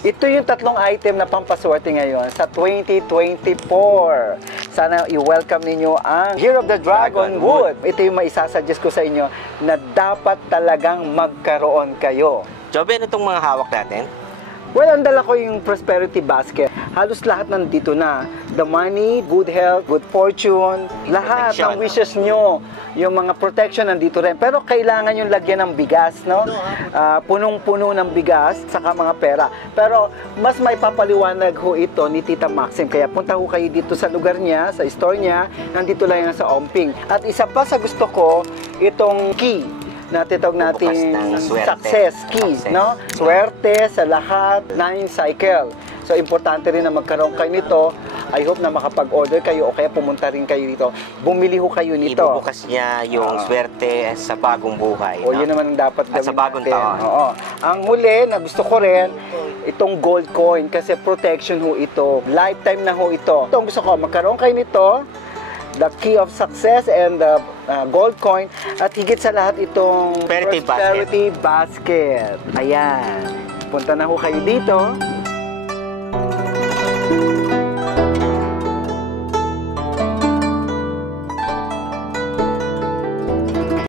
Ito yung tatlong item na pampaswerte ngayon sa 2024. Sana i-welcome ninyo ang Year of the Dragon Wood. Ito yung maisasuggest ko sa inyo na dapat talagang magkaroon kayo. Joby, ano itong mga hawak natin? Well, ang dala ko yung prosperity basket. Halos lahat nandito na. The money, good health, good fortune, lahat ng wishes nyo. Yung mga protection nandito rin. Pero kailangan yung lagyan ng bigas, no? Punong-puno ng bigas, saka mga pera. Pero mas may papaliwanag ho ito ni Tita Maxim. Kaya punta ho kayo dito sa lugar niya, sa store niya. Nandito lang yan sa Omping. At isa pa sa gusto ko, itong key na titawag natin success key, no? Swerte sa lahat, 9 cycle. So, importante rin na magkaroon kayo nito. I hope na makapag-order kayo o kaya pumunta rin kayo dito. Bumili ho kayo nito. Ibubukas niya yung swerte sa bagong buhay. O, yun naman ang dapat gawin sa bagong taon. Oo. Ang huli na gusto ko rin, itong gold coin kasi protection ho ito. Lifetime na ho ito. Ito ang gusto ko, magkaroon kayo nito. The key of success and the gold coin at higit sa lahat itong prosperity basket. Ayan. Punta na ho kayo dito.